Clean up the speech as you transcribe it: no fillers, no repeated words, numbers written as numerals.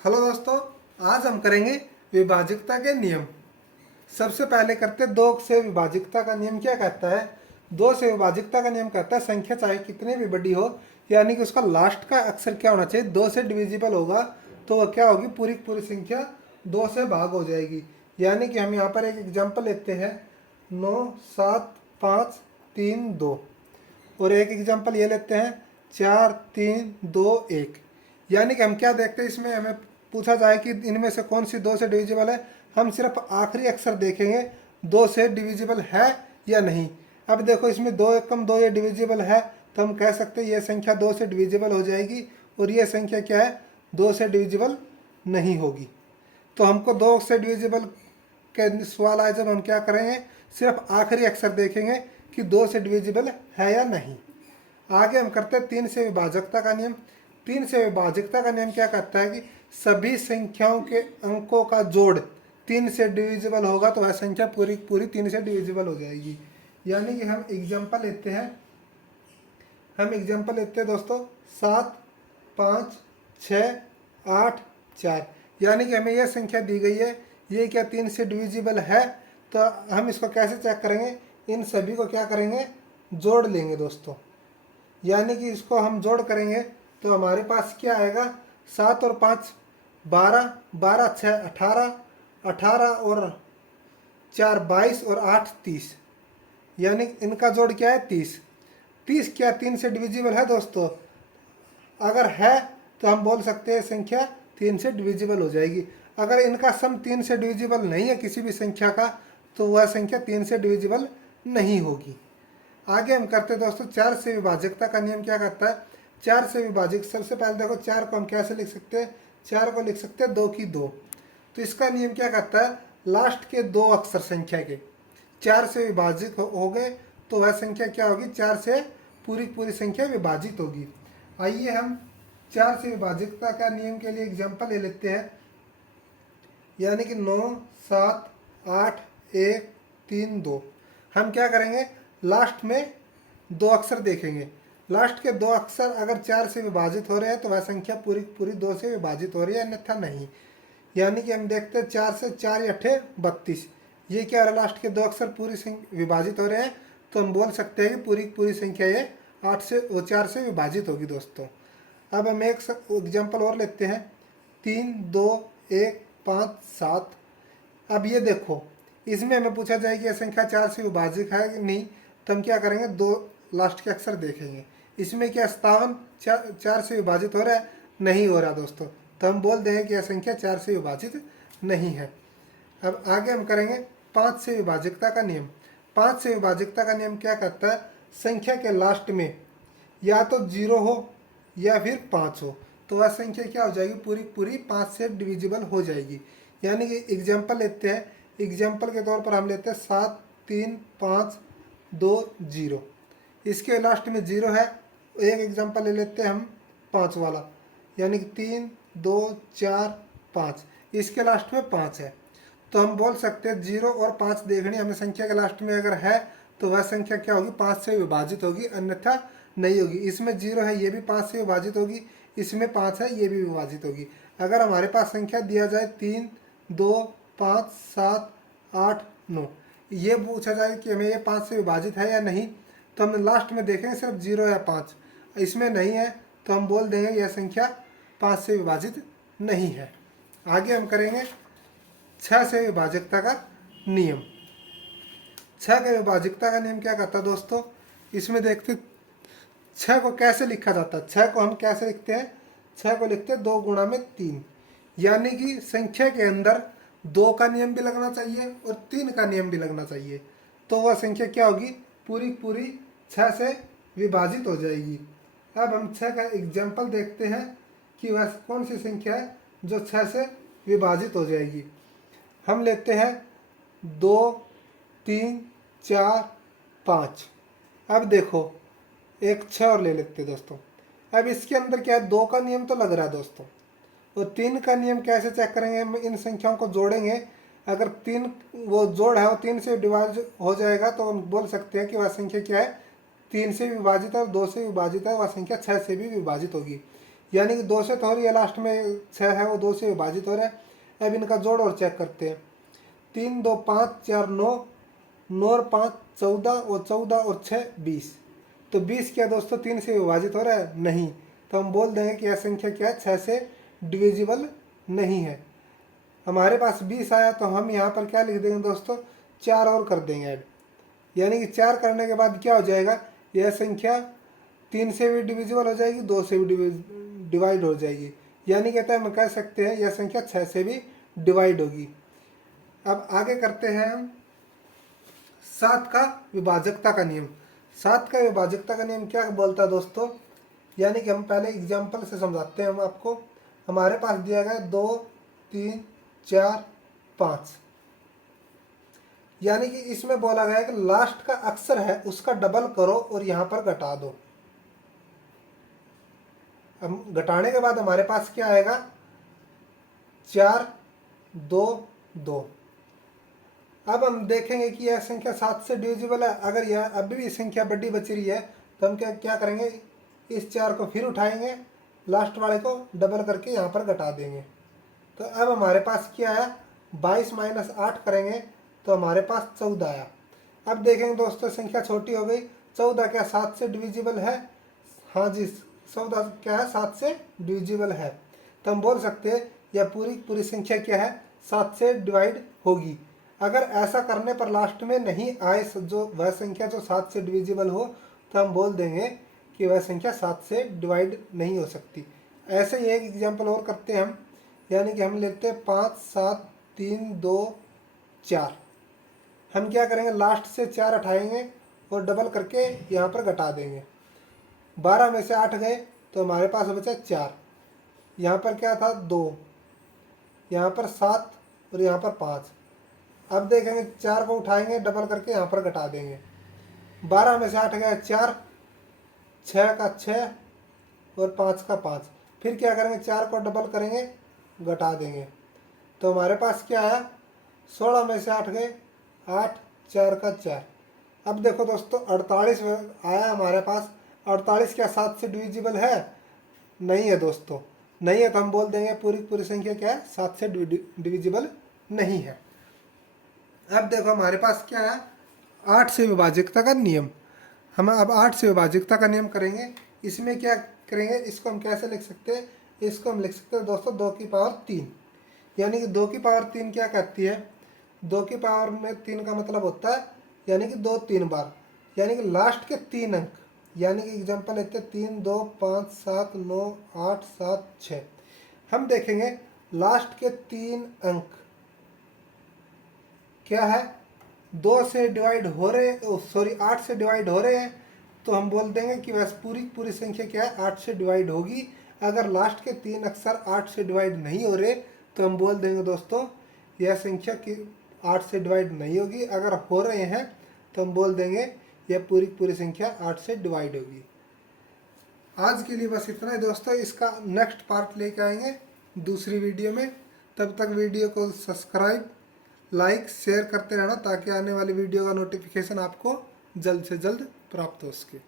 Hello दोस्तों, आज हम करेंगे विभाजकता के नियम। सबसे पहले करते हैं दो से विभाजकता का नियम क्या कहता है। दो से विभाजकता का नियम कहता है संख्या चाहे कितनी भी बड़ी हो, यानी कि उसका लास्ट का अक्षर क्या होना चाहिए, दो से डिविजिबल होगा तो वह क्या होगी, पूरी की पूरी संख्या दो से भाग हो जाएगी। यानी कि हम यहाँ पर एक एग्जाम्पल लेते हैं 9 7 5 3 2, और एक एग्जाम्पल ये लेते हैं 4 3 2 1। यानी कि हम क्या देखते हैं, इसमें हमें पूछा जाए कि इनमें से कौन सी दो से डिविजिबल है, हम सिर्फ आखिरी अक्षर देखेंगे दो से डिविजिबल है या नहीं। अब देखो इसमें दो एकम दो ये डिविजिबल है, तो हम कह सकते हैं ये संख्या दो से डिविजिबल हो जाएगी, और ये संख्या क्या है, दो से डिविजिबल नहीं होगी। तो हमको दो से डिविजिबल के सवाल आए जब हम क्या करेंगे, सिर्फ आखिरी अक्षर देखेंगे कि दो से डिविजिबल है या नहीं। आगे हम करते हैं तीन से विभाजकता का नियम। तीन से विभाजकता का नियम क्या कहता है कि सभी संख्याओं के अंकों का जोड़ तीन से डिविजिबल होगा तो वह संख्या पूरी पूरी तीन से डिविजिबल हो जाएगी। यानी कि हम एग्जांपल लेते हैं दोस्तों 7 5 6 8 4। यानी कि हमें यह संख्या दी गई है, ये क्या तीन से डिविजिबल है, तो हम इसको कैसे चेक करेंगे, इन सभी को क्या करेंगे, जोड़ लेंगे दोस्तों। यानी कि इसको हम जोड़ करेंगे तो हमारे पास क्या आएगा, 7 और 5 12, 12 6 18, 18 और 4 22 और 8 30। यानी इनका जोड़ क्या है, 30। 30 क्या तीन से डिविजिबल है दोस्तों? अगर है तो हम बोल सकते हैं संख्या तीन से डिविजिबल हो जाएगी। अगर इनका सम तीन से डिविजिबल नहीं है किसी भी संख्या का, तो वह संख्या तीन से डिविजिबल नहीं होगी। आगे हम करते हैं दोस्तों चार से विभाजकता का नियम क्या कहता है। चार से विभाजक, सबसे पहले देखो चार को हम कैसे लिख सकते हैं, चार को लिख सकते हैं 2 की 2। तो इसका नियम क्या कहता है, लास्ट के दो अक्षर संख्या के चार से विभाजित हो गए तो वह संख्या क्या होगी, चार से पूरी पूरी संख्या विभाजित होगी। आइए हम चार से विभाजकता का नियम के लिए एग्जाम्पल ले लेते हैं। यानी कि 9 7 8 1 3 2। हम क्या करेंगे, लास्ट में दो अक्षर देखेंगे। लास्ट के दो अक्षर अगर चार से विभाजित हो रहे हैं तो वह संख्या पूरी पूरी दो से विभाजित हो रही है, अन्यथा नहीं। यानी कि हम देखते हैं 4 से 4 अठे 32। ये क्या हो रहा है, लास्ट के दो अक्षर पूरी विभाजित हो रहे हैं, तो हम बोल सकते हैं कि पूरी पूरी संख्या ये 8 से 4 से विभाजित होगी दोस्तों। अब हम एक एग्जाम्पल और लेते हैं 3 2 1 5 7। अब ये देखो इसमें हमें पूछा जाए कि यह संख्या चार से विभाजित है कि नहीं, तो हम क्या करेंगे, दो लास्ट के अक्षर देखेंगे। इसमें क्या 57 चार से विभाजित हो रहा है, नहीं हो रहा दोस्तों, तो हम बोल देंगे कि यह संख्या चार से विभाजित नहीं है। अब आगे हम करेंगे पाँच से विभाजकता का नियम। पाँच से विभाजकता का नियम क्या कहता है, संख्या के लास्ट में या तो 0 हो या फिर 5 हो, तो वह संख्या क्या हो जाएगी, पूरी पूरी 5 से डिविजिबल हो जाएगी। यानी कि एग्जाम्पल लेते हैं, एग्जाम्पल के तौर पर हम लेते हैं 7 3 5 2 0। इसके लास्ट में 0 है। एक एग्जाम्पल ले लेते हैं हम 5 वाला, यानी कि 3 2 4 5। इसके लास्ट में 5 है, तो हम बोल सकते हैं 0 और 5 देखनी हमें संख्या के लास्ट में अगर है तो वह संख्या क्या होगी, 5 से विभाजित होगी, अन्यथा नहीं होगी। इसमें 0 है, ये भी 5 से विभाजित होगी, इसमें 5 है, ये भी विभाजित होगी। अगर हमारे पास संख्या दिया जाए 3 2 5 7 8 9, ये पूछा जाए कि हमें ये 5 से विभाजित है या नहीं, तो हम लास्ट में देखेंगे सिर्फ 0 या 5, इसमें नहीं है तो हम बोल देंगे यह संख्या 5 से विभाजित नहीं है। आगे हम करेंगे 6 से विभाजकता का नियम। 6 के विभाजकता का नियम क्या कहता है दोस्तों, इसमें देखते 6 को कैसे लिखा जाता है। 6 को हम कैसे लिखते हैं, 6 को लिखते हैं 2 गुणा में 3। यानी कि संख्या के अंदर 2 का नियम भी लगना चाहिए और 3 का नियम भी लगना चाहिए, तो वह संख्या क्या होगी, पूरी पूरी 6 से विभाजित हो जाएगी। अब हम 6 का एग्जाम्पल देखते हैं कि वह कौन सी संख्या है जो 6 से विभाजित हो जाएगी। हम लेते हैं 2 3 4 5। अब देखो एक 6 और ले लेते हैं दोस्तों। अब इसके अंदर क्या है, 2 का नियम तो लग रहा है दोस्तों, और 3 का नियम कैसे चेक करेंगे, हम इन संख्याओं को जोड़ेंगे। अगर 3 वो जोड़ है वो 3 से डिवाइड हो जाएगा तो हम बोल सकते हैं कि वह संख्या क्या है, 3 से विभाजित है और 2 से विभाजित है, वह संख्या 6 से भी विभाजित होगी। यानी कि 2 से तो हो रही है, लास्ट में 6 है वो 2 से विभाजित हो रहा है। अब इनका जोड़ और चेक करते हैं। 3 2 5 4 9, 9 और 5 14, और 14 और 6 20। तो 20 क्या दोस्तों 3 से विभाजित हो रहा है? नहीं। तो हम बोल देंगे कि यह संख्या क्या है, 6 से डिविजिबल नहीं है। हमारे पास 20 आया तो हम यहाँ पर क्या लिख देंगे दोस्तों, 4 और कर देंगे ऐड। यानी कि 4 करने के बाद क्या हो जाएगा, यह संख्या 3 से भी डिविजिबल हो जाएगी, 2 से भी डिवाइड हो जाएगी। यानी कहते हैं हम कह सकते हैं यह संख्या 6 से भी डिवाइड होगी। अब आगे करते हैं हम 7 का विभाजकता का नियम। 7 का विभाजकता का नियम क्या बोलता है दोस्तों, यानी कि हम पहले एग्जाम्पल से समझाते हैं हम आपको। हमारे पास दिया गया 2 3 4 5, यानी कि इसमें बोला गया है कि लास्ट का अक्षर है उसका डबल करो और यहाँ पर घटा दो। अब घटाने के बाद हमारे पास क्या आएगा, 4 2 2। अब हम देखेंगे कि यह संख्या 7 से डिविजिबल है। अगर यह अभी भी संख्या बड़ी बच रही है तो हम क्या करेंगे, इस 4 को फिर उठाएंगे, लास्ट वाले को डबल करके यहाँ पर घटा देंगे। तो अब हमारे पास क्या आया, 22 माइनस 8 करेंगे तो हमारे पास 14 आया। अब देखेंगे दोस्तों संख्या छोटी हो गई। 14 क्या 7 से डिविजिबल है? हाँ जी, 14 क्या है, 7 से डिविजिबल है। तो हम बोल सकते हैं यह पूरी संख्या क्या है, 7 से डिवाइड होगी। अगर ऐसा करने पर लास्ट में नहीं आए जो वह संख्या जो 7 से डिविजिबल हो, तो हम बोल देंगे कि वह संख्या 7 से डिवाइड नहीं हो सकती। ऐसे ही एक एग्जाम्पल और करते हैं हम, यानी कि हम लेते हैं 5 7 3 2 4। हम क्या करेंगे, लास्ट से 4 हटाएंगे और डबल करके यहाँ पर घटा देंगे। 12 में से 8 गए तो हमारे पास बचा 4। यहाँ पर क्या था 2, यहाँ पर 7 और यहाँ पर 5। अब देखेंगे 4 को उठाएंगे डबल करके यहाँ पर घटा देंगे। 12 में से 8 गया 4, 6 का 6 और 5 का 5। फिर क्या करेंगे, 4 को डबल करेंगे घटा देंगे। तो हमारे पास क्या आया, 16 में से 8 गए 8, 4 का 4। अब देखो दोस्तों 48 आया हमारे पास। 48 क्या 7 से डिविजिबल है? नहीं है दोस्तों, नहीं है। तो हम बोल देंगे पूरी संख्या क्या है, 7 से डिविजिबल नहीं है। अब देखो हमारे पास क्या है, 8 से विभाजकता का नियम। हम अब 8 से विभाजकता का नियम करेंगे। इसमें क्या करेंगे, इसको हम कैसे लिख सकते हैं, इसको हम लिख सकते हैं दोस्तों 2 की पावर 3। यानी कि 2 की पावर 3 क्या कहती है, 2 की पावर में 3 का मतलब होता है यानी कि 2 3 बार, यानी कि लास्ट के 3 अंक। यानी कि एग्जांपल लेते हैं 3 2 5 7 9 8 7 6। हम देखेंगे लास्ट के 3 अंक क्या है, 2 से डिवाइड हो रहे, सॉरी 8 से डिवाइड हो रहे हैं। तो हम बोल देंगे कि बस पूरी संख्या क्या है, 8 से डिवाइड होगी। अगर लास्ट के 3 अक्षर 8 से डिवाइड नहीं हो रहे तो हम बोल देंगे दोस्तों यह संख्या की 8 से डिवाइड नहीं होगी। अगर हो रहे हैं तो हम बोल देंगे यह पूरी संख्या 8 से डिवाइड होगी। आज के लिए बस इतना ही दोस्तों। इसका नेक्स्ट पार्ट लेके आएंगे दूसरी वीडियो में। तब तक वीडियो को सब्सक्राइब लाइक शेयर करते रहना ताकि आने वाली वीडियो का नोटिफिकेशन आपको जल्द से जल्द प्राप्त हो सके।